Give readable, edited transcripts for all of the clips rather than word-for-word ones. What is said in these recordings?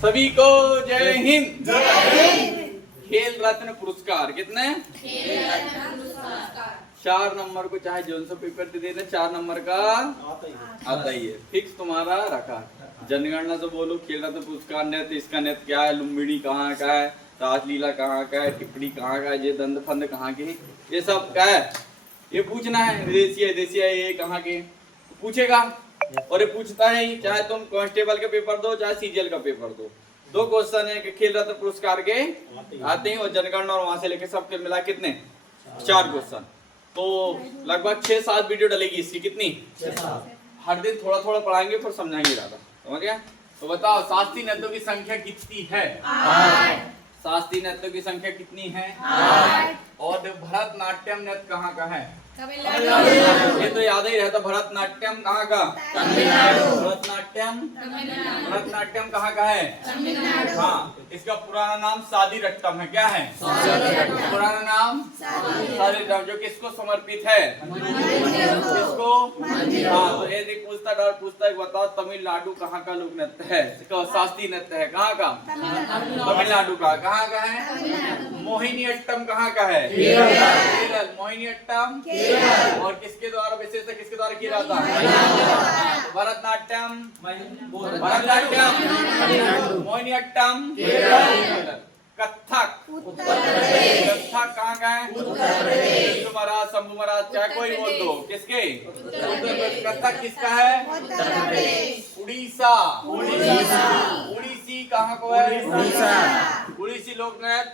सभी को जय हिंद। खेल रत्न पुरस्कार कितने? 4 नंबर को चाहे जोन सा पेपर दे देना, 4 नंबर का आता ही है, फिक्स तुम्हारा रखा। जनगणना तो बोलो, खेल रत्न पुरस्कार नेत, इसका नेत क्या है, लुम्बिनी कहाँ का है, राजलीला कहाँ का है, टिप्पणी कहाँ का है, ये दंड फंद कहाँ के, ये सब क्या है, ये पूछना है। विदेशी है ये कहाँ के पूछेगा, और ये पूछता है ही, चाहे तुम कांस्टेबल का पेपर दो चाहे सीजीएल का पेपर दो। 2 क्वेश्चन है कि खेल रत्न पुरस्कार के आते हैं, और जनगणना और वहां से लेके सबके मिला कितने 4 क्वेश्चन। तो लगभग 6-7 वीडियो डलेगी इसकी, कितनी? हर दिन थोड़ा थोड़ा पढ़ाएंगे पर समझाएंगे ज्यादा, समझ गया? तो बताओ शास्त्रीय नृत्यों की संख्या कितनी है? शास्त्रीय नृत्यों की संख्या कितनी है? और भरतनाट्यम नृत्य कहाँ का है? ये तो याद ही रहता। भरतनाट्यम कहाँ का? भरतनाट्यम कहाँ का है? हाँ, इसका पुराना नाम सादीरट्टम है। क्या है? पुराना नाम सादीरट्टम, जो किसको समर्पित है? किसको? हाँ, तो ये पूछता है बताओ तमिलनाडु कहाँ का लोक नृत्य है? शास्त्रीय नृत्य है। कहाँ का? तमिलनाडु का। कहाँ का है? मोहिनीअट्टम कहाँ का है? केरल। मोहिनीअट्टम और किसके द्वारा विशेष किसके द्वारा किया जाता है? भरतनाट्यम, मोहिनीअट्टम, कथक। कथक कहाँ का है? महाराज, शंभू महाराज, चाहे कोई बोल दो, किसके? कथक किसका है? उड़ीसा। उड़ीसी कहाँ को है? उड़ीसी लोक नृत्य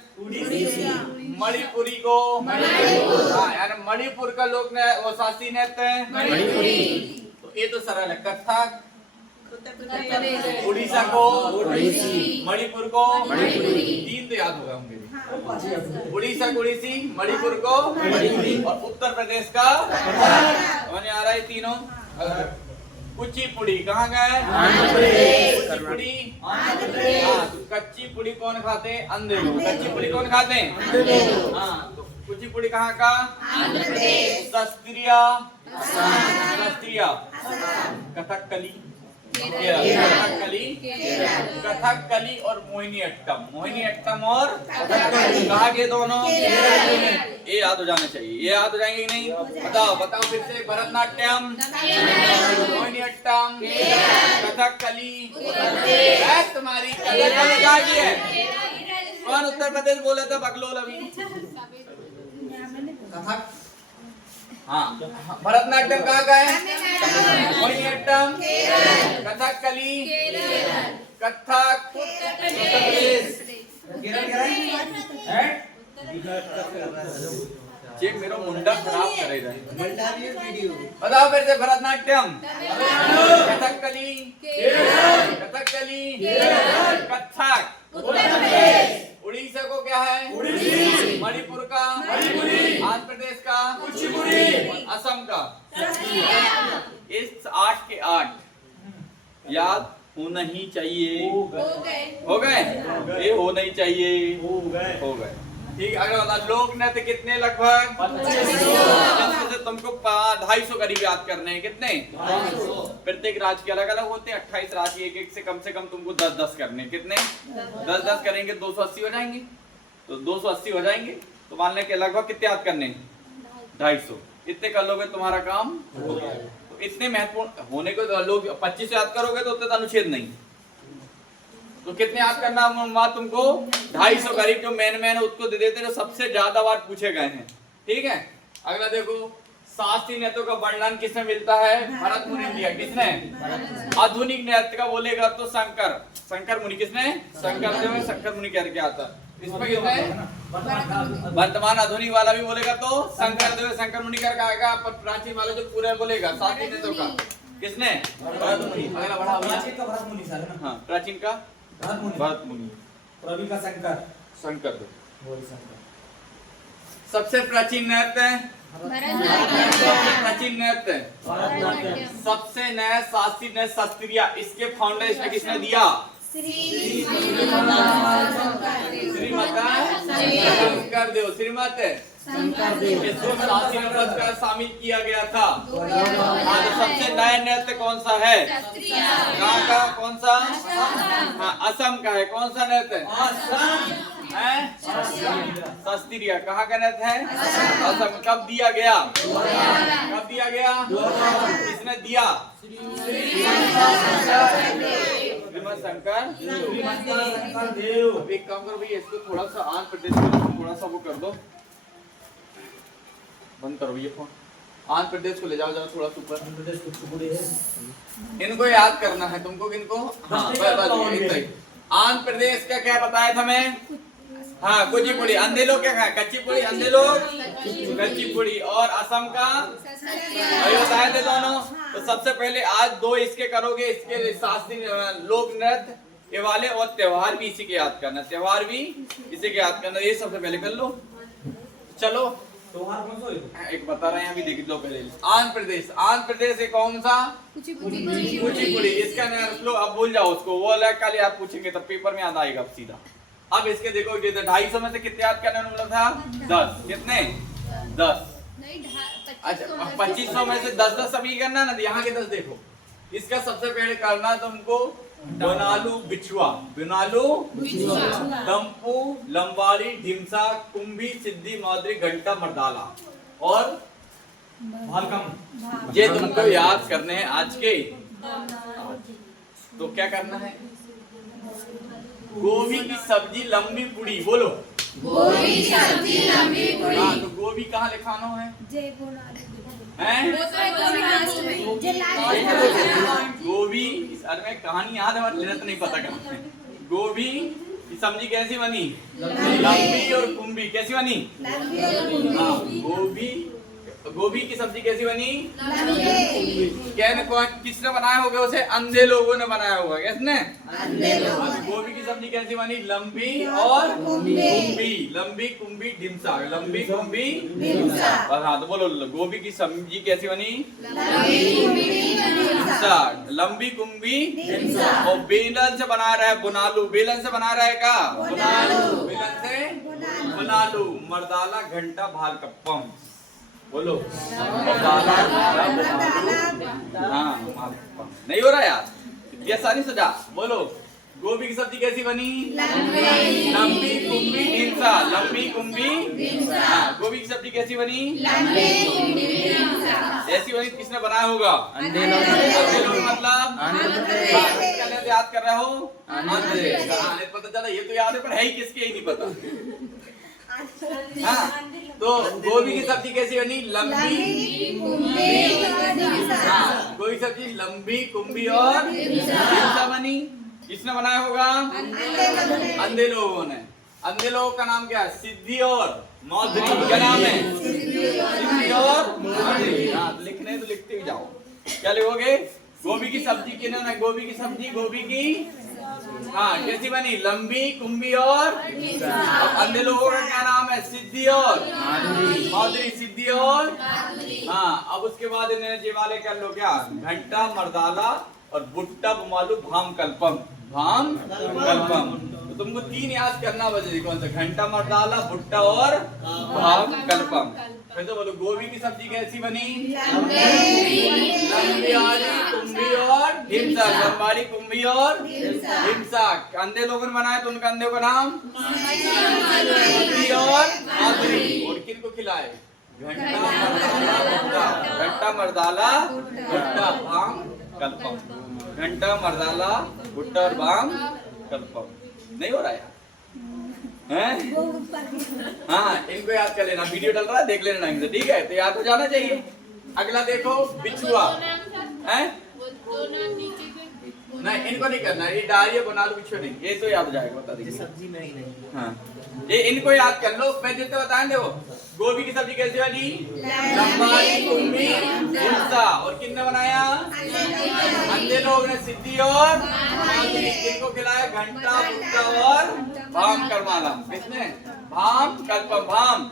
मणिपुरी को, यानी मणिपुर का लोक नृत्य वो शास्त्रीय नृत्य है। तो ये तो सरल है। कथक उड़ीसा को, मणिपुर को, 3 तो याद होगा होंगे। उड़ीसा को उड़ीसी, मणिपुर को और उत्तर प्रदेश का समझ आ रहा है तीनों। कुचिपुड़ी कहाँ का है? कुचिपुड़ी। कच्ची पुड़ी कौन खाते हैं? अंधे लोग। कच्ची पुड़ी कौन खाते हैं? हाँ, तो कुचिपुड़ी कहाँ का? शास्त्रीय कथकली, कथकली और मोहिनीअट्टम और कहाँ के दोनों? ये याद हो जाने चाहिए। ये याद हो जाएंगे कि नहीं? बताओ फिर से। भरतनाट्यम, मोहिनीअट्टम, कथकली। तुम्हारी क्या की है? कौन उत्तर प्रदेश बोला था? बकलोल अभी। कथक, हाँ। भरतनाट्यम कहाँ का है? मोहिनीअट्टम, कथकली, कथक जे मेरा मुंडा खराब करेगा। बताओ फिर से। भरतनाट्यम, कथकली, कथक। उड़ीसा को क्या है? मणिपुर का, आंध्र प्रदेश का, असम का। इस 8 के 8 याद होना ही चाहिए। हो गए? ये होना ही चाहिए। हो गए। ठीक। अगर बता लोक नृत्य कितने? लगभग 25 तुमको 250 करीब याद करने हैं। कितने? प्रत्येक राज्य के अलग अलग होते हैं। 28 राज्य, एक से कम तुमको 10-10 करने। कितने? 10-10 करेंगे 280 हो जाएंगे। तो 280 हो जाएंगे तो मान लें कि लगभग कितने याद करने? 250। इतने कर लोगे तुम्हारा काम हो गया। तो इतने महत्वपूर्ण होने को तो लोग 25 याद करोगे तो उतने अनुच्छेद नहीं। तो कितने याद करना तुमको? 250 करीब। जो मेन उसको दे देते, जो सबसे ज्यादा बार पूछे गए हैं। ठीक है। अगला देखो, शास्त्रीय नृत्यों का वर्णन किसमें मिलता है? भरत मुनि ने दिया। किसने? आधुनिक नृत्य का बोलेगा तो शंकर मुनि। किसने? शंकर मुनि करके आता। इसमें किसने? वर्तमान आधुनिक वाला भी बोलेगा तो शंकर मुनि करके आएगा। पर प्राचीन वाला जो पूरा बोलेगा शास्त्रीय नृत्यों का, किसने? भरत मुनि। अगला बढ़ा प्राचीन का भरत मुनि सर है ना? हाँ, प्राचीन का भरत मुनि। रवि का शंकर। सबसे प्राचीन नृत्य, सबसे नया शास्त्रीय नृत्य शास्त्रीय। इसके फाउंडर इसमें किसने दिया? श्रीमत इसमें शास्त्रीय नृत्य का शामिल किया गया था। हाँ, तो सबसे नया नृत्य कौन सा है? कहाँ का? कौन सा? हाँ, असम का है। कौन सा नृत्य है? शास्त्रीय। कहाँ का नृत्य है? असम। कब दिया गया? कब दिया गया? किसने दिया? शंकर देव। अब एक काम करो भैया, इसको थोड़ा सा आंध्र प्रदेश को थोड़ा सा वो कर दो, बंद करो भैया फोन। आंध्र प्रदेश को ले जाओ जरा थोड़ा ऊपर। इनको याद करना है तुमको। किनको? हाँ, आंध्र प्रदेश का क्या बताया था मैं? हाँ, कुचिपुड़ी। अंधेलो क्या है? कच्चीपुड़ी। अंधेलो कच्चीपुड़ी। और असम का वही बताए थे दोनों। तो सबसे पहले आज दो इसके करोगे, इसके शास्त्रीय लोक नृत्य ये वाले, और त्योहार भी इसी के याद करना। त्योहार भी इसी के याद करना। ये सबसे पहले कर लो। चलो एक बता रहे हैं, अभी देख लो पहले। आंध्र प्रदेश। आंध्र प्रदेश एक कौन सा? कुचिपुड़ी। इसका नाम लो, अब भूल जाओ उसको। वो अलग कल याद पूछेंगे तब पेपर में याद आएगा सीधा। अब इसके देखो 250 में से कितने याद करने में मिला था? 10। कितने? 10। अच्छा, 2500 में से 10 सभी करना ना। यहाँ के 10 देखो। इसका सबसे पहले करना तुमको बनालू बिछुआ। बनालू दम्पू लंबाड़ी ढिमसा कुंभी सिद्धि मादरी घंटा मर्दाला और भालकम। ये तुमको याद करने हैं आज के। तो क्या करना है? गोभी की सब्जी लंबी पूड़ी। बोलो गोभी सब्जी लंबी पूड़ी। हाँ, तो गोभी कहाँ लिखाना है? गोभी इस में कहानी याद है, लेना तो नहीं पता करना है। गोभी की सब्जी कैसी बनी? लंबी और कुंभी। कैसी बनी? हाँ, गोभी की सब्जी कैसी बनी? किसने बनाया होगा उसे? अंधे लोगों ने बनाया होगा। किसने? गोभी की सब्जी कैसी बनी? लंबी और कुंभी। लंबी कुंभी ढिमसा। लंबी कुंभी ढिमसा। हाँ, तो बोलो गोभी की सब्जी कैसी बनी? ढिमसा। लंबी कुंभी ढिमसा। और बेलन से बना रहा है बुनालू। बेलन से बना रहा है का? बुनालू। बेलन से बुनालू। मर्दाला घंटा भाल कप्पम। बोलो मर्दाला हाँ, नहीं हो रहा यार? ये सारी सजा। बोलो गोभी की सब्जी कैसी बनी? लंबी कुंभी ढिमसा। लंबी कुंभी हाँ, गोभी की सब्जी कैसी बनी? ऐसी बनी। किसने बनाया होगा? अंधे लोग। मतलब याद कर रहे हो? पता चला ये तो याद है, पर है ही किसके ही नहीं पता। हाँ, तो गोभी की सब्जी कैसी बनी? लंबी हाँ, गोभी सब्जी लंबी कुंभी और ढिमसा बनी। किसने बनाया होगा? अंधे लोगों ने। अंधे लोगों का नाम क्या है? सिद्धि और माधुरी। क्या नाम है? सिद्धि और माधुरी। हाँ, लिखने तो लिखते ही जाओ। क्या लिखोगे? गोभी की सब्जी किन्होंने? गोभी की सब्जी गोभी की हाँ कैसी बनी? लंबी कुंभी और अंधे लोगों का क्या नाम है? सिद्धि और माधुरी। सिद्धि और हाँ, अब उसके बाद इन्हें ये वाले कर लो क्या? घंटा मर्दाला और बुट्टा बुमालू भाम कल्पम। भाम कल्पम। तो तुमको 3 याद करना बचे। कौन सा? घंटा मर्दाला, बुट्टा और भाम कल्पम। फिर तो बोलो गोभी की सब्जी कैसी बनी? लंबी कुंभी और ढिमसा। लंबाड़ी कुंभी और ढिमसा। अंधे लोगों ने बनाया तो उनका अंधे का नाम और माधुरी। और किनको खिलाए? घंटा मर्दाला भुट्टा भाम कल्पम। घंटा मर्दाला भुट्टा और भाम कल्पम। नहीं हो रहा यार? हाँ, इनको याद कर लेना। वीडियो डल रहा है, देख लेना इनसे। ठीक है, तो याद हो जाना चाहिए। अगला देखो बिछुआ है। नहीं, इनको नहीं करना। ये डालिए बना लो, बिछुआ नहीं। ये तो याद हो जाएगा। बता दीजिए। सब्जी नहीं। हाँ, ये इनको याद कर लो। मैं जितने बताएं देखो। गोभी की सब्जी कैसी बनी? लंबाई कुंभी ढिमसा। और किसने बनाया? अंधे लोग ने। सिद्धि और माधुरी। किनको खिलाया? घंटा बुट्टा और भाम करमालम। किसने? भाम कल्पम। भाम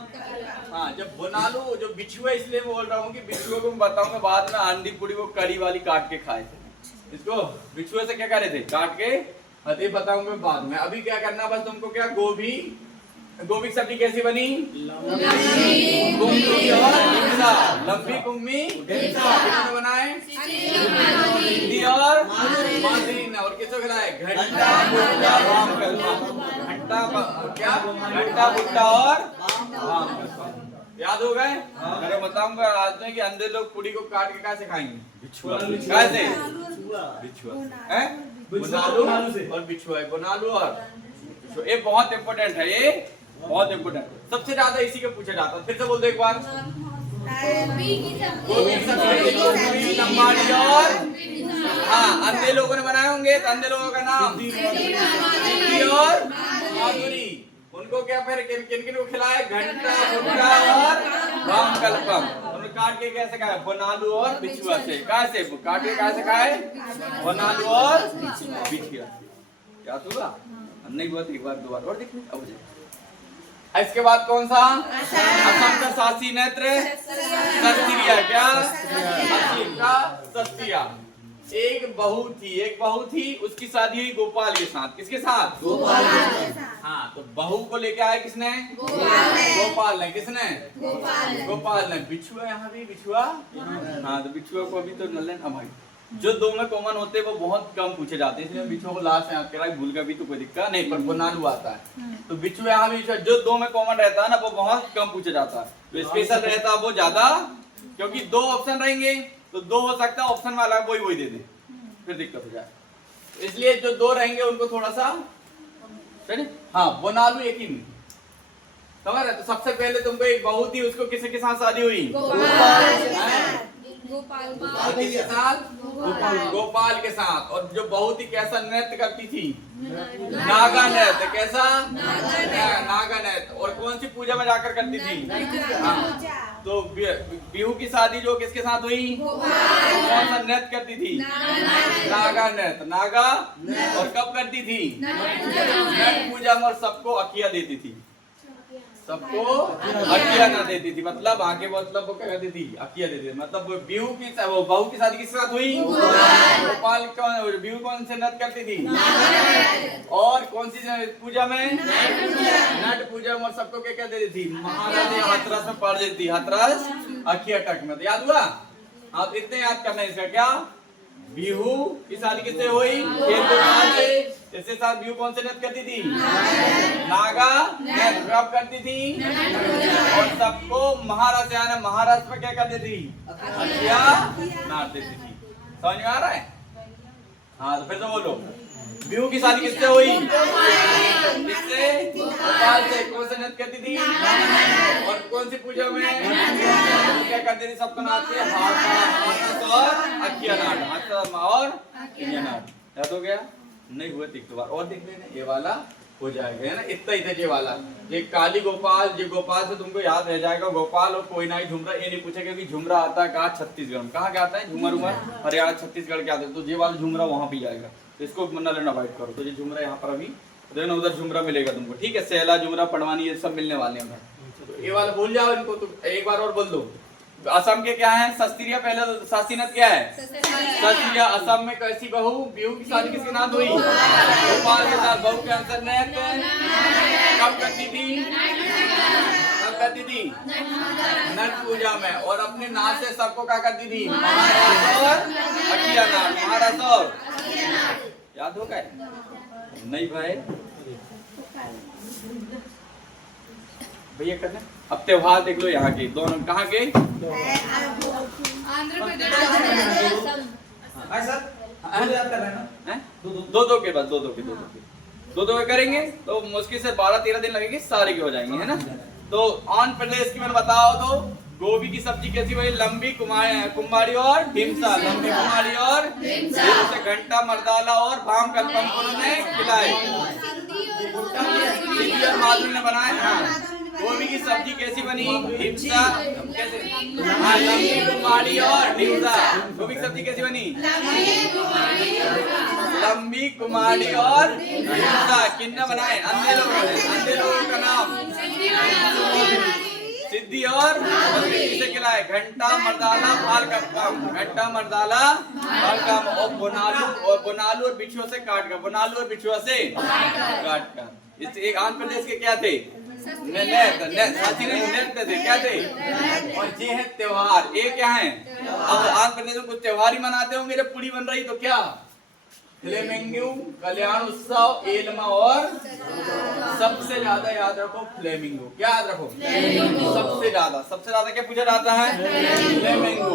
हाँ, जब बुनालू जो बिछुआ, इसलिए बोल रहा हूँ कि बिछुआ को मैं बताऊंगा बाद में। आंधी पूरी वो कड़ी वाली काट के खाए थे। इसको बिछुए से क्या करे थे? काट के। बताऊंगा बाद में। अभी क्या करना बस तुमको? क्या? गोभी गोभी की सब्जी कैसी बनी? कुम्मी और ढिमसा। लंबी कुम्मी किसने बनाए? सिद्धि और माधुरी ने। और किसको खिलाए? घंटा बुड्ढा भाम कल्पम। क्या? घंटा बुड्ढा और भाम कल्पम। याद हो गए? अरे बताऊंगा आज में कि अंधे लोग पूरी को काट के कैसे खाएंगे? बिछुआ। कैसे? बिछुआ है? बुनालू और बिछुआ है। बुनालू और बिछुआ। ये बहुत इंपॉर्टेंट है, ये बहुत इंपॉर्टेंट। सबसे ज्यादा इसी का पूछा जाता है। फिर से बोल दो एक बार। गोभी की सब्जी, लंबाड़ी और हाँ, अंधे लोगों ने बनाए होंगे तो अंधे लोगों का नाम सिद्धि और माधुरी। उनको क्या फिर किन किन को खिलाए? घंटा बुड्ढा और भाम कल्पम। उन्होंने काट के कैसे खाए? बुनालू और बिछुआ से। कैसे काट के कैसे खाए? बुनालू और बिछुआ। क्या हुआ? नहीं हुआ तो एक बार दो बार और देखिए। अब इसके बाद कौन सा? असम का शासी नेत्र सस्त्रिया। क्या? असम का सस्त्रिया। एक बहू थी, उसकी शादी हुई गोपाल के साथ। किसके साथ? गोपाल के साथ। हाँ, तो बहू को लेके आए किसने? गोपाल ने। किसने? गोपाल ने। बिछुआ यहाँ भी बिछुआ। हाँ, तो बिछुआ को अभी तो नल्ले भाई जो दो में कॉमन होते हैं वो बहुत कम पूछे जाते हैं, इसलिए बिछुआ को लास्ट में याद करा। भूल का भी तो कोई दिक्कत नहीं, पर बुनालू आता है। तो बिछुआ यहाँ भी जो दो में कॉमन रहता है ना वो बहुत कम पूछा जाता है। तो स्पेशल रहता है वो ज्यादा, क्योंकि दो ऑप्शन रहेंगे तो दो हो सकता है ऑप्शन वाला वही दे दे, फिर दिक्कत हो जाए। इसलिए जो दो रहेंगे उनको थोड़ा सा हाँ बुनालू एक ही समझ रहे। तो सबसे पहले तुमको एक बहू थी, उसको किसी के साथ शादी हुई? गोपाल के साथ। और जो बहू थी कैसा नृत्य करती थी? नागा नृत्य। कैसा? नागा नृत्य। और कौन सी पूजा में जाकर करती थी? हाँ, तो बिहू की शादी जो किसके साथ हुई? कौन सा नृत्य करती थी? नागा नृत्य। नागा। और कब करती थी? नृत्य पूजा में। और सबको अकिया देती थी। सबको अकिया ना देती थी, मतलब आगे मतलब वो क्या करती थी? अकिया देती थी। मतलब बहू की शादी किसके साथ हुई? गोपाल। बिहू कौन से नृत्य करती थी? और कौन सी पूजा में? नट पूजा में। और सबको क्या क्या देती थी? महाराज हाथरस में पढ़ देती थी। हाथरस अकिया टक में। तो याद हुआ? आप इतने याद करना है इसका। क्या? बिहू की शादी किससे हुई? से। इसके साथ बिहू कौन से नृत्य करती थी? नागा नृत्य। कब करती थी? और सबको महाराष्ट्र में क्या करती थी? अकिया नाच देती थी। समझ में आ रहा है? हाँ, तो फिर तो बोलो। बिहू की शादी किससे हुई? किससे? गोपाल से। कौन से नृत्य करती थी? और कौन सी पूजा में क्या करती थी? सबको नाचते हाथ और अकिया नाट। हाथ और अकिया नाट। याद हो गया? नहीं हुआ तो एक बार और देख लेना, ये वाला हो जाएगा, है ना? इतना ही था ये वाला। ये काली गोपाल, ये गोपाल से तुमको याद रह जाएगा। गोपाल और कोई ना ही झुमरा। ये नहीं पूछेगा कि झुमरा आता है कहाँ? छत्तीसगढ़ में। कहाँ क्या आता है? झूमर उमर हरियाणा छत्तीसगढ़ के आते हैं। तो ये वाला झुमरा वहाँ भी जाएगा। तो इसको न लेना अवॉइड करो। तो ये झुमरा यहाँ पर अभी देखना, उधर झुमरा मिलेगा तुमको। ठीक है? सेला झुमरा पड़वानी ये सब मिलने वाले हैं। तो ये वाला भूल जाओ इनको। तो एक बार और बोल दो। असम के क्या है? सस्त्रिया। पहले शासीनत क्या है? सस्त्रिया। असम में कैसी बहू? बिहू की शादी किसके साथ हुई? गोपाल के साथ। बहू के आंसर नृत्य कब करती थी? कब करती थी? नट पूजा में। और अपने नाच से सबको क्या करती थी? महाराष्ट्र और अकिया नाट। महाराष्ट्र और याद हो गए? नहीं भाई भैया करना। अब त्योहार देख लो यहाँ के दोनों। कहाँ के? आंध्र प्रदेश। दो के बाद दो के करेंगे तो मुश्किल से 12-13 दिन लगेंगे, सारे के हो जाएंगे, है ना? तो आंध्र प्रदेश की मैंने बताओ तो गोभी की सब्जी कैसी भाई? लंबी कुम्हाड़ी और ढिमसा। लंबी कुम्हाड़ी और ढिमसा। घंटा मर्दाला और भाम कल्पम को उन्होंने खिलाए। सिद्धि और माधुरी ने बनाए। हाँ, गोभी की सब्जी कैसी बनी? ढिमसा कैसे? हाँ, लंबी कुम्हाड़ी और ढिमसा। गोभी की सब्जी कैसी बनी? लंबी कुम्हाड़ी और ढिमसा। किन्ने बनाए? अंधे लोगों का नाम सिद्धि और किसे खिलाए? घंटा मर्दाला भाल कल्पम। घंटा मर्दाला भाल कल्पम। और बुनालू और बिछुआ से काट कर। बुनालू और बिछुआ से काट कर। इस एक आंध्र प्रदेश के क्या थे? साची नहीं, नृत्य थे, क्या थे? और ये है त्योहार। ये क्या है? अब आंध्र प्रदेश में कुछ त्योहार ही मनाते होंगे जब पुड़ी बन रही, तो क्या? फ्लेमिंगो, कल्याण उत्सव, एलमा और सबसे ज्यादा याद रखो फ्लेमिंगो। क्या याद रखो? सबसे ज्यादा क्या पूछा जाता है? फ्लेमिंगो,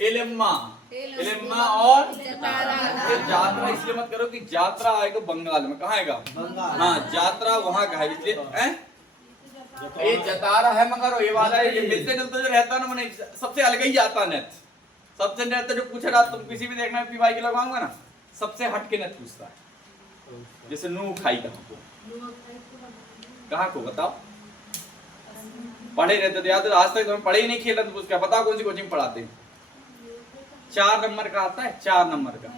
एलमा और यात्रा। इसलिए मत करो कि यात्रा आएगा बंगाल में, कहाँ आएगा? हाँ, यात्रा वहाँ का है, इसलिए ये जतारा है, मगर ये वाला है, ये मिलते जुलते जो रहता है ना, मैंने सबसे अलग ही जाता नृत्य। सबसे नृत्य जो पूछा जाता, तुम किसी भी देखना पीवाई के लगाऊंगा ना, सबसे हटके नृत्य पूछता है। जैसे नू खाई कहाँ को बताओ? पढ़े रहते थे, याद आज तक तुम्हें पढ़े ही नहीं, खेला तो पूछ क्या बताओ कौन सी कोचिंग पढ़ाते हैं? 4 नंबर का आता है, 4 नंबर का।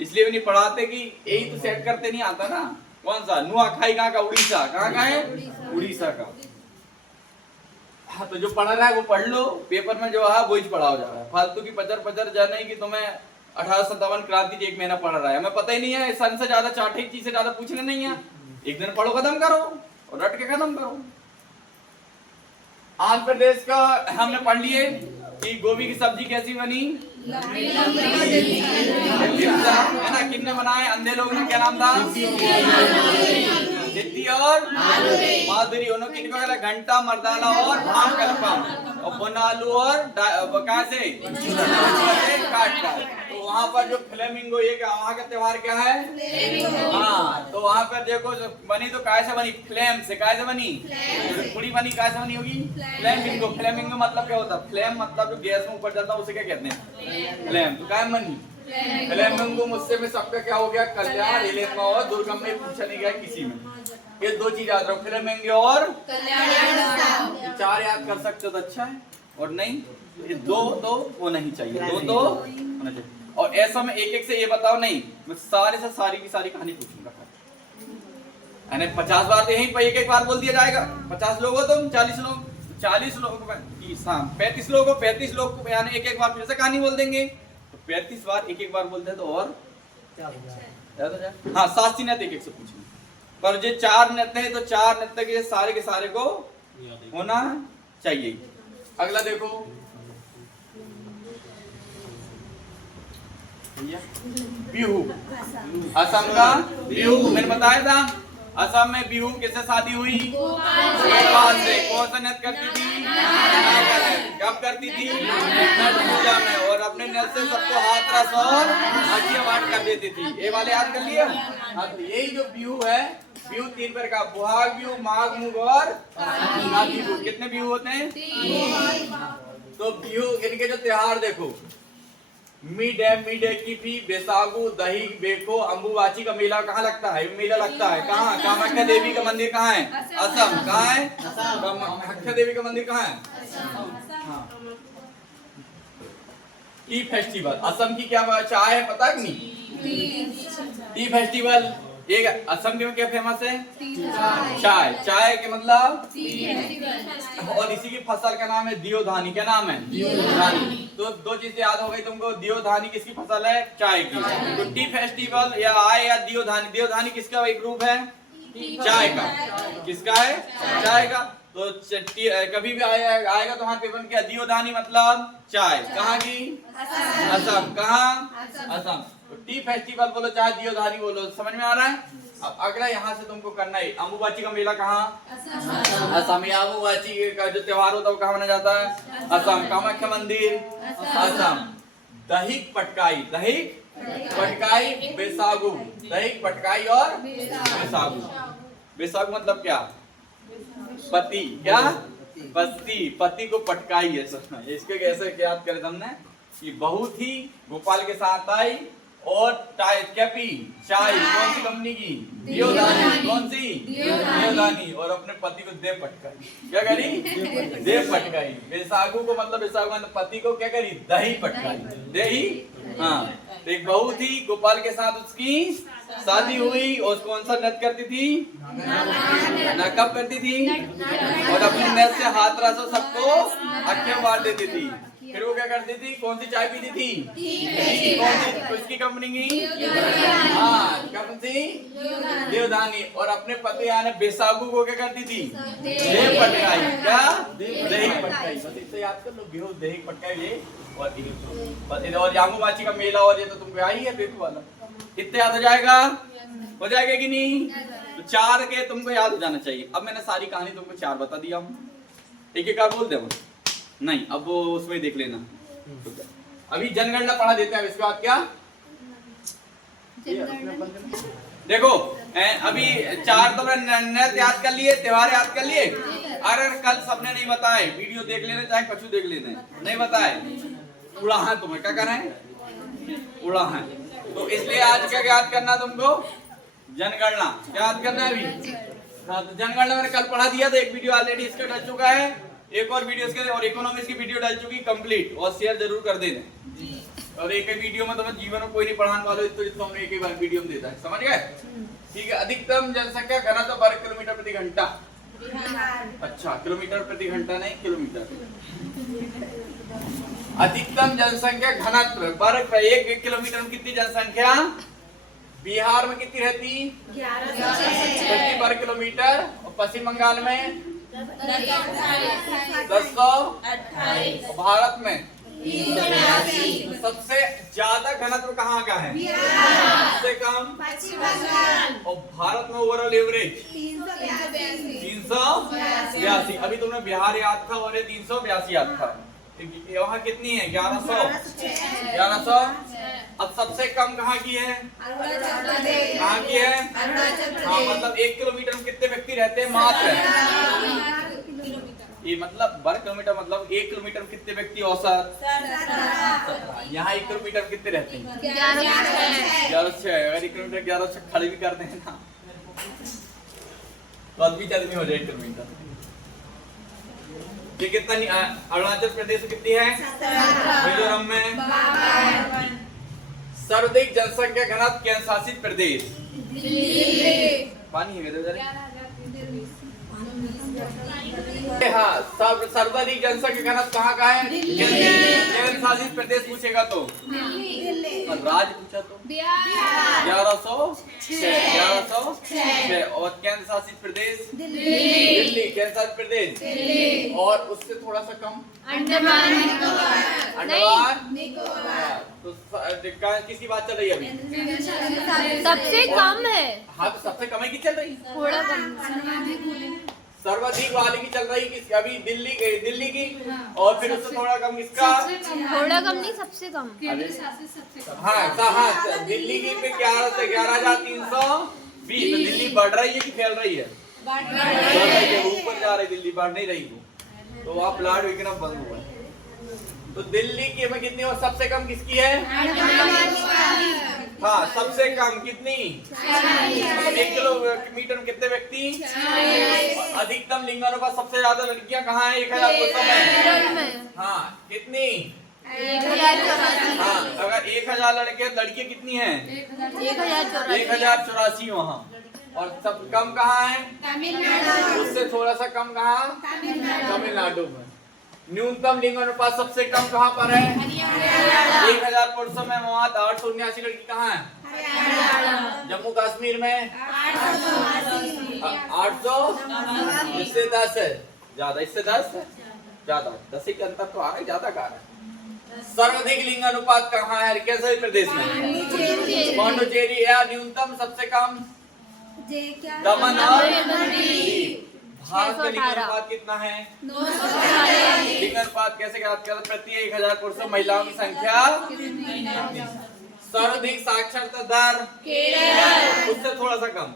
इसलिए भी नहीं पढ़ाते कि यही तो सेट करते नहीं आता ना। कौन सा? नुआखाई कहाँ का? उड़ीसा। कहाँ का है? उड़ीसा का। हाँ, तो जो पढ़ रहा है वो पढ़ लो, पेपर में जो है वो ही पढ़ा हो जा रहा है। फालतू की पचर जा नहीं कि तुम्हें 1857 क्रांति 1 महीना पढ़ रहा है, हमें पता ही नहीं है। सन से ज्यादा 4 चीज से ज्यादा पूछने नहीं है। एक दिन पढ़ो, खत्म करो और रट के खत्म करो। आंध्र प्रदेश का हमने पढ़ लिए कि गोभी की सब्जी कैसी बनी, है ना? किसने बनाए? अंधे लोग ने। क्या नाम था? सिद्धि और माधुरी। उन्होंने किनको कहला? घंटा, मर्दाना और भांग, और बोनालू और कहाँ से? काट। तो वहाँ पर जो फ्लेमिंगो, ये क्या वहाँ का त्योहार क्या है? हाँ, तो वहाँ पर देखो बनी तो कैसे बनी? फ्लेम से। कैसे बनी? पूरी बनी कैसे बनी होगी? फ्लेमिंगो। फ्लेमिंगो मतलब क्या होता है? फ्लेम मतलब जो गैस में ऊपर जाता है उसे क्या कहते हैं? फ्लेम। तो क्या बनी? फ्लेमिंगो। मुझसे में सबका क्या हो गया? कल्याण, एलेमा और दुर्गम में पूछा नहीं गया किसी में। ये 2 चीज याद रखो, फ्लेमिंगो और कल्याण। 4 याद कर सकते हो तो अच्छा है, और नहीं ये 2 तो होना ही चाहिए। 2 तो होना चाहिए। और ऐसा में एक से ये बताओ नहीं, मैं सारे से सारी की सारी कहानी पूछूंगा। 50 बार तो यहीं पर एक बार बोल दिया जाएगा। 50 लोग हो तुम, 40 लोग, 40 लोग 35 लोग हो, 35 लोग को यानी एक बार फिर से कहानी बोल देंगे। तो 35 बार एक बार बोलते हैं तो और हाँ, 7 नृत्य एक से पूछेंगे। पर जो 4 नृत्य है तो 4 नृत्य के सारे को होना चाहिए। अगला देखो बिहू। असम का बिहू मैंने बताया था। असम में बिहू किससे शादी हुई? गोपाल से। कौन सा नृत्य करती थी? कब करती थी? छठ पूजा में। और अपने नृत्य से सबको हाथ रस और आंखें बांट कर देती थी। ये वाले याद कर लिए? तो यही जो बिहू है, बिहू 3 प्रकार का, बुहाग बिहू, माघ मूंग और नाथी बिहू। कितने बिहू होते हैं? 3। तो बिहू इनके जो त्योहार देखो, मीडे की भी, बैसागु, दही बेको, अंबुबाची का मेला कहाँ लगता है? मेला लगता है कहाँ? कामाख्या देवी का मंदिर कहाँ है? असम। कहाँ है? कामाख्या देवी का मंदिर कहाँ है? हाँ। T festival. असम की क्या चाय है पता नहीं? T festival. एक असम में क्या फेमस है? चाय। चाय के मतलब, और इसी की फसल का नाम है दियोधानी। क्या नाम है? दियोधानी। तो 2 चीजें याद हो गई तुमको। दियोधानी किसकी फसल है? चाय की। तो टी फेस्टिवल या आए या दियोधानी। दियोधानी किसका एक रूप है? चाय का। किसका है? चाय का। तो कभी भी आएगा तो वहाँ पेपर क्या? दियोधानी मतलब चाय। कहाँ की? असम। कहाँ? असम। तो टी फेस्टिवल बोलो चाहे दियोधानी बोलो, समझ में आ रहा है? अब अगला यहाँ से तुमको करना है, अंबुबाची का मेला कहाँ? असम। अंबुबाची का जो त्योहार होता है वो कहाँ मनाया जाता है? असम। कामाख्या मंदिर असम। दहीक पटकाई। दहीक पटकाई, बैसागु। दहीक पटकाई और बैसागु। बैसागु मतलब क्या? पति। क्या? पति को पटकाई है। इसके कैसे याद करें हमने कि बहुत ही गोपाल के साथ आई और क्या पी? चाय। कौन सी कंपनी की? दियोधानी। कौन सी? दियोधानी। और अपने पति को दे पटकाई। क्या करी? दे पटकाई। बैसागु को मतलब बैसागु मतलब पति को क्या करी? दही पटकाई। दही। हाँ, तो एक बहुत ही गोपाल के साथ उसकी शादी हुई और कौन सा नृत्य करती थी? कब करती थी? और अपने नृत्य से हाथ रस सबको आंखें मार देती थी। फिर वो क्या करती थी, कौन सी चाय पीती थी? कौन सी, किसकी कंपनी की? हाँ, कौन सी? देवधानी। और अपने पति यानी बेसागु को क्या करती थी? देह पटकाई। क्या? दही पटकाई। बस इसे याद कर लो, गेहूं दही पटकाई ये और जामू माची का मेला, और ये तो तुमको आई है बेतु वाला। कितने याद हो जाएगा? हो जाएगा कि नहीं? तो 4 के तुमको याद हो जाना चाहिए। अब मैंने सारी कहानी तुमको 4 बता दिया हूँ, एक एक बोल दे नहीं, अब वो उसमें देख लेना। अभी जनगणना पढ़ा देते हैं, इसके बाद क्या देखो अभी 4 तो नृत्य याद कर लिए, त्योहार याद कर लिए। अगर कल सबने नहीं बताए, वीडियो देख लेना चाहे कछु देख लेना, नहीं बताए उड़ा है तुम्हें, क्या करना है? उड़ा है। तो इसलिए आज क्या याद करना तुमको? जनगणना क्या याद करना है अभी? हाँ, तो जनगणना मैंने कल पढ़ा दिया था, एक वीडियो ऑलरेडी इसका डल चुका है, एक और वीडियो इसके और इकोनॉमिक्स की वीडियो डल चुकी कंप्लीट, और शेयर जरूर कर देना। और एक ही वीडियो में तुम्हें जीवन में कोई नहीं पढ़ाने वाला, तो जितना हमने एक ही बार वीडियो में देता है, समझ गए? ठीक है। अधिकतम जनसंख्या घनत्व वर्ग किलोमीटर प्रति घंटा। अच्छा, किलोमीटर प्रति घंटा नहीं, किलोमीटर। अधिकतम जनसंख्या घनत्व वर्ग 1 किलोमीटर में कितनी जनसंख्या? बिहार में कितनी रहती? 11 वर्ग किलोमीटर। और पश्चिम बंगाल में 1028। भारत में 382। सबसे ज्यादा घनत्व कहाँ का है? सबसे कम पश्चिम बंगाल। और भारत में ओवरऑल एवरेज 382। अभी तुमने बिहार याद था और ये 382 याद था। वहाँ कितनी है? 1100। अब सबसे कम कहाँ की है? कहाँ की है? हाँ, मतलब 1 किलोमीटर में कितने व्यक्ति रहते हैं? मात्र। ये मतलब वर्ग किलोमीटर मतलब 1 किलोमीटर में कितने व्यक्ति औसत? यहाँ 1 किलोमीटर में कितने रहते हैं? 1106। अगर 1 किलोमीटर 1106 खड़े भी करते हैं ना तो अभी चलनी हो जाए 1 किलोमीटर। ये कितना? अरुणाचल प्रदेश में कितनी है? मिजोरम में। सर्वाधिक जनसंख्या घनत्व केंद्र शासित प्रदेश? पानी है हाँ, सर्वाधिक जनसंख्या घनत्व कहाँ का है? केंद्र शासित प्रदेश पूछेगा तो और राज्य पूछा तो 1106। और केंद्र शासित प्रदेश दिल्ली। केंद्र शासित प्रदेश और उससे थोड़ा सा कम अंडमान निकोबार। तो किसकी बात चल रही है अभी? सबसे कम है। हाँ, तो सबसे कम है की चल रही? थोड़ा कम। सर्वाधिक वाले की चल रही किस? अभी दिल्ली की और फिर उससे थोड़ा कम किसका? थोड़ा कम नहीं, सबसे कम। हाँ, दिल्ली की पे 11,320। तो दिल्ली बढ़ रही है कि फैल रही है? बढ़ रही है, ऊपर जा रही दिल्ली, बढ़ नहीं रही। तो वहाँ प्लाट विकना बंद हुआ है। तो दिल्ली की में कितनी और सबसे कम किसकी है? हाँ, सबसे कम कितनी? 1 किलोमीटर में कितने व्यक्ति? अधिकतम लिंगानुपात सबसे ज्यादा लड़कियां कहाँ है? 1000 में। हाँ, कितनी? 1084। हाँ, अगर 1000 लड़कियां कितनी है? 1084 वहाँ। और सब कम कहाँ है? उससे थोड़ा सा कम कहाँ? तमिलनाडु में। न्यूनतम लिंग अनुपात सबसे कम कहाँ पर है? 1000 पुरुषों में मौत 879 लड़की कहाँ है? जम्मू कश्मीर में 800। इससे 10 है ज्यादा, इससे 10 ज्यादा, 10 के अंतर तो आ गए, ज्यादा कहाँ है? सर्वाधिक लिंग अनुपात कहाँ है? कैसे प्रदेश में? पांडुचेरी। या न्यूनतम सबसे कम? दमन और दीव। भारत का लिंग अनुपात कितना है? 918। लिंग अनुपात कैसे ज्ञात करते? प्रति 1000 पुरुषों महिलाओं की संख्या। सर्वाधिक साक्षरता दर? केरल। उससे थोड़ा सा कम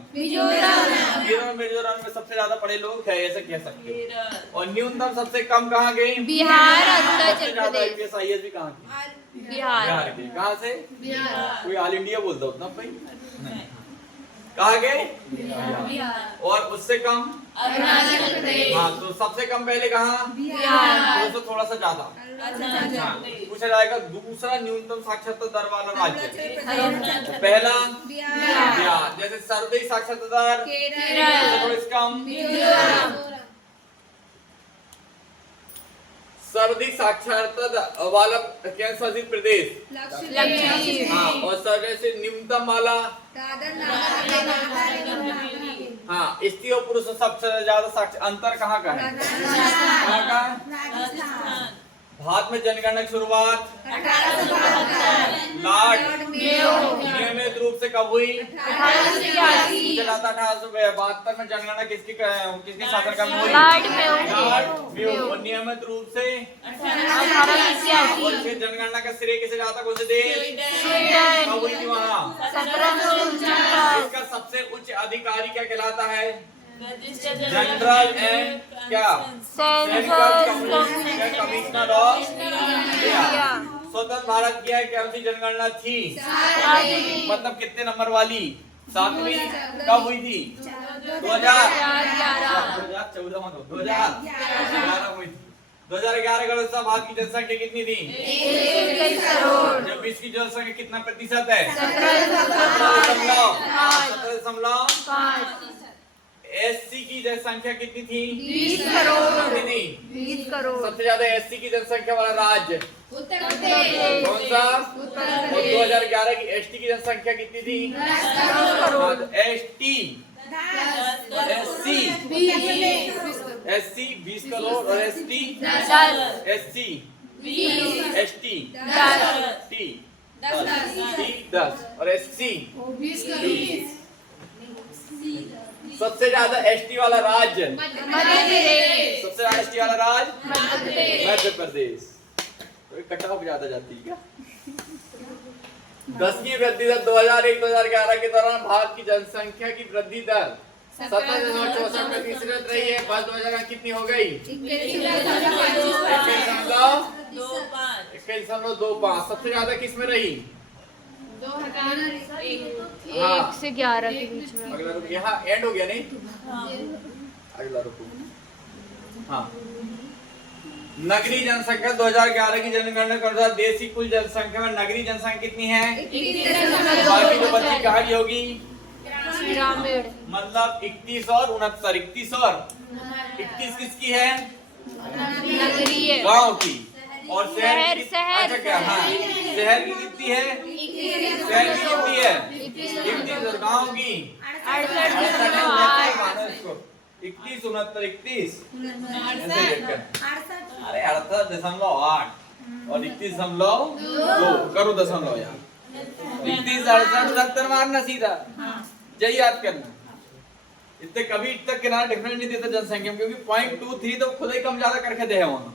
मिजोरम में सबसे ज्यादा पढ़े लोग है, ऐसे कह सकते हो। और न्यूनतम सबसे कम कहाँ गई? बिहार। सबसे ज्यादा IPS भी कहाँ की? बिहार की। कहाँ से? कोई ऑल इंडिया बोल दो उतना भाई। कहाँ गए? और उससे कम? अरुणाचल प्रदेश। हाँ, तो सबसे कम पहले कहाँ? बिहार। तो थोड़ा सा ज्यादा पूछा जाएगा। दूसरा न्यूनतम साक्षरता दर वाला राज्य? पहला बिहार। जैसे सर्वाधिक साक्षरता दर केरल, थोड़ा कम। सर्वाधिक साक्षरता वाला केंद्र शासित प्रदेश? लक्षद्वीप। हाँ, और सर्वश्रेष्ठ न्यूनतम वाला? हाँ, स्त्री और पुरुष सबसे ज्यादा अंतर कहाँ का है? कहाँ का? भारत में जनगणना की शुरुआत लॉर्ड नियमित रूप से कब हुई? 1872 में जनगणना किसके शासनकाल में हुई? Lord Mayo. और नियमित रूप से 1886। और फिर जनगणना का श्रेय किसे जाता? कौन से देश? कब हुई थी वहाँ? 1749। इसका सबसे उच्च अधिकारी क्या कहलाता है? जनरल एंड क्या? Commissioner of India. स्वतंत्र भारत की है कौन सी जनगणना थी? मतलब कितने नंबर वाली? 7वीं। कब हुई थी? 2014 में 2011 हुई थी। 2011 का भारत की जनसंख्या कितनी थी? 21 करोड़। जब विश्व की जनसंख्या कितना प्रतिशत है? 17.5। एससी की जनसंख्या कितनी थी? 20 करोड़। कितनी थी? 20 करोड़। सबसे ज्यादा एससी की जनसंख्या वाला राज्य उत्तर प्रदेश। कौन सा? और 2011 की एसटी की जनसंख्या कितनी थी? 10 करोड़। एसटी एससी 20 करोड़ और एसटी 10 और एससी 20। सबसे ज्यादा एसटी वाला राज्य? सबसे ज्यादा एसटी वाला राज्य? मध्य प्रदेश। तो कट ऑफ ज्यादा जाती है क्या? 10 की वृद्धि दर 2001-2011 के दौरान भारत की जनसंख्या की वृद्धि दर 17.64% रही है। वर्ष 2000 कितनी हो गई? 21.25। सबसे ज्यादा किस में रही? 1 से 11 के बीच में। अगला रुको, यहाँ एंड हो गया नहीं? अगला रुको। हाँ, नगरीय जनसंख्या 2011 की जनगणना के अनुसार देश की कुल जनसंख्या में नगरीय जनसंख्या कितनी है? बाकी जो बची कहाँ की होगी? ग्रामीण। मतलब 31 और 69। 31 और 31 किसकी है? नगरीय। गांव की। और शहर की? शहर। अच्छा क्या? हाँ, शहर की कितनी है? शहर की कितनी है? 31 और गांव की 68। 31, 69, 31 ऐसे देखकर। अरे 68.8 और 31.2 करो दशमलव यार। 31, 68, 69 मारना सीधा। यही याद करना। इतने कभी इतना किनारा डिफरेंस नहीं देता जनसंख्या में, क्योंकि 0.23 तो खुद ही कम ज्यादा करके दे है वहां।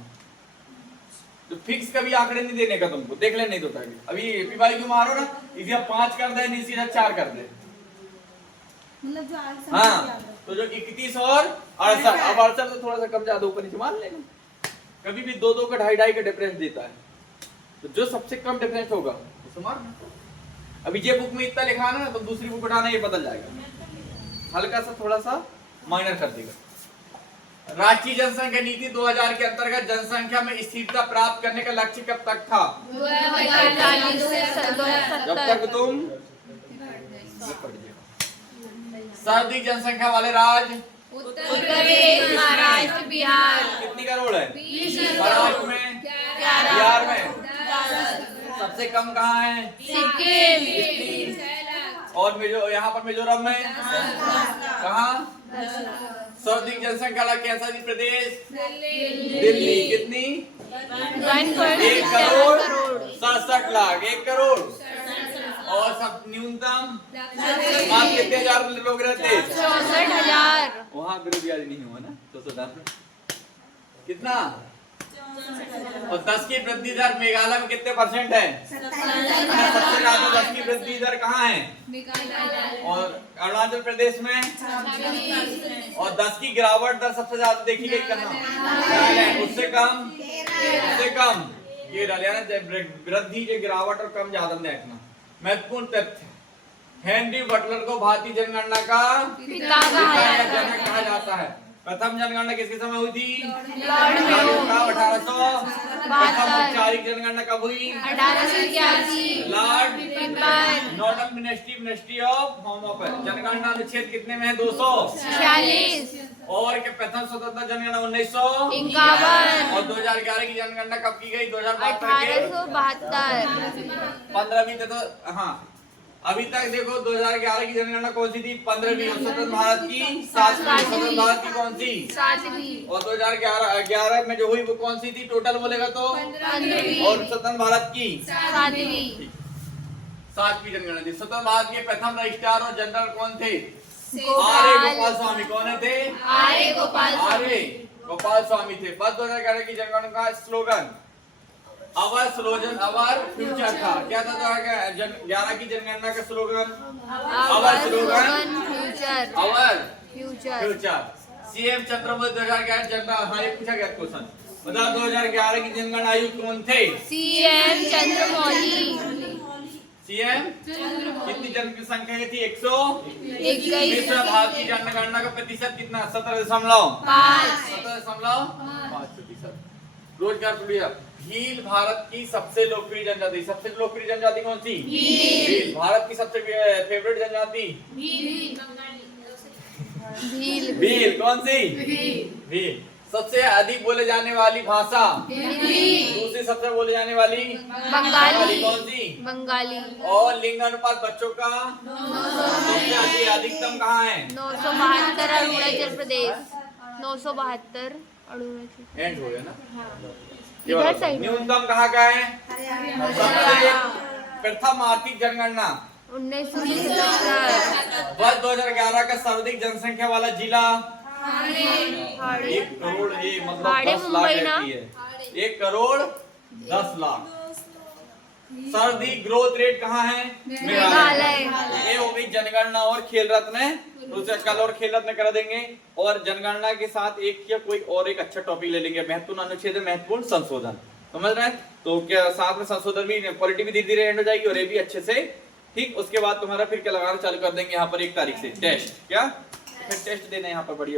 तो फिक्स कभी आंकड़े नहीं देने का तुमको, देख ले नहीं तो अभी एपीवाई क्यों मारो ना, इसी 5 कर दे, नहीं सीधा 4 कर दे। हाँ, तो जो 31 और 68, अब 68 तो थोड़ा सा कम ज्यादा ऊपर नीचे मान लेना। कभी भी 2-2 का 2.5 का डिफरेंस देता है, तो जो सबसे कम डिफरेंस होगा उसे मारना। अभी ये बुक में इतना लिखा ना, तो दूसरी बुक उठाना ये बदल जाएगा, हल्का सा थोड़ा सा माइनर कर देगा। राष्ट्रीय जनसंख्या नीति 2000 के अंतर्गत जनसंख्या में स्थिरता प्राप्त करने का लक्ष्य कब तक था? 2040 से 2070। जब तक तुम सर्वाधिक जनसंख्या वाले राज्य? उत्तर प्रदेश, महाराष्ट्र, बिहार। कितनी करोड़ है? 20 महाराष्ट्र में, बिहार में। सबसे कम कहाँ है? सिक्किम। और यहाँ पर मिजोरम में कहाँ? सर्वाधिक जनसंख्या वाला कैसा प्रदेश? दिल्ली। कितनी? 1 करोड़ 67 लाख। 1 करोड़। और सब न्यूनतम वहाँ कितने हजार लोग रहते? 64,000। वहाँ बेरोजगारी नहीं हुआ ना, तो कितना? और 10 की वृद्धि दर मेघालय में कितने % है? सबसे ज्यादा 10 की वृद्धि दर कहाँ है? और अरुणाचल प्रदेश में। और 10 की गिरावट दर सबसे ज्यादा देखी गई कहाँ? उससे कम ये हरियाणा। वृद्धि जो गिरावट और कम ज्यादा देखना। महत्वपूर्ण तथ्य, हेनरी बटलर को भारतीय जनगणना का पिता जनक कहा जाता है। प्रथम जनगणना किसके समय हुई थी? Lord Mayo. 1872। औपचारिक जनगणना कब हुई? 1881। Lord Ripon. Nodal ministry of home affairs. जनगणना अनुच्छेद कितने में है? 246। और के प्रथम स्वतंत्रता जनगणना 1951 51 और 2011 की जनगणना कब की गई? 2072 1872 15वीं तो हाँ अभी तक देखो 2011 की जनगणना कौन सी थी? 15वीं। और स्वतंत्र भारत की 7वीं। स्वतंत्र भारत की कौन सी? 7वीं और 2011 में जो हुई वो कौन सी थी? टोटल बोलेगा तो 15वीं और स्वतंत्र भारत की 7वीं 7वीं जनगणना थी। स्वतंत्र भारत के प्रथम रजिस्ट्रार और जनरल कौन थे? आर्य गोपाल स्वामी। कौन थे? आर्य गोपाल आर्य गोपाल स्वामी थे। बस 2011 की जनगणना का slogan our slogan our future था। क्या था 2011 की जनगणना का slogan? Our slogan future our future future. CM Chandramouli 2011 जनगणना हाँ ये पूछा गया क्वेश्चन। बताओ 2011 की जनगणना आयुक्त कौन थे? सीएम चंद्रमौली सीएम कितनी जनसंख्या थी? 121। 21 विश्व भारत की जनगणना का प्रतिशत कितना? 17.5 17.5%। रोजगार प्रिया भील भारत की सबसे लोकप्रिय जनजाति। सबसे लोकप्रिय जनजाति कौन सी? भील। भारत की सबसे फेवरेट जनजाति? भील भील। कौन सी? भील। सबसे अधिक बोले जाने वाली भाषा? दूसरी सबसे बोले जाने वाली? बंगाली कौन सी? बंगाली। और लिंग अनुपात बच्चों का सबसे अधिकतम कहाँ है? 972 अरुणाचल प्रदेश 972 अरुणाचल एंड हो गया ना? ये इधर वाला। साइड न्यूनतम कहाँ का है? सबसे प्रथम आर्थिक जनगणना 1977 वर्ष 2011 का सर्वाधिक जनसंख्या वाला जिला? हाड़े 1 करोड़ ये मतलब हाड़े 10 लाख मुंबई ना? रहती है। 1 करोड़ 10 लाख। सर्वाधिक ग्रोथ रेट कहाँ है? मेघालय। ये हो गई जनगणना और खेल रत्न। तो उसे कल और खेल रत्न करा देंगे और जनगणना के साथ एक या कोई और एक अच्छा टॉपिक ले लेंगे। महत्वपूर्ण अनुच्छेद महत्वपूर्ण संशोधन। समझ रहे हैं? तो क्या साथ में संशोधन भी पॉलिटी भी धीरे धीरे एंड हो जाएगी और ये भी अच्छे से ठीक। उसके बाद तुम्हारा फिर क्या लगाना चालू कर देंगे यहाँ पर 1 तारीख से टेस्ट। क्या फिर टेस्ट देना यहाँ पर बढ़िया।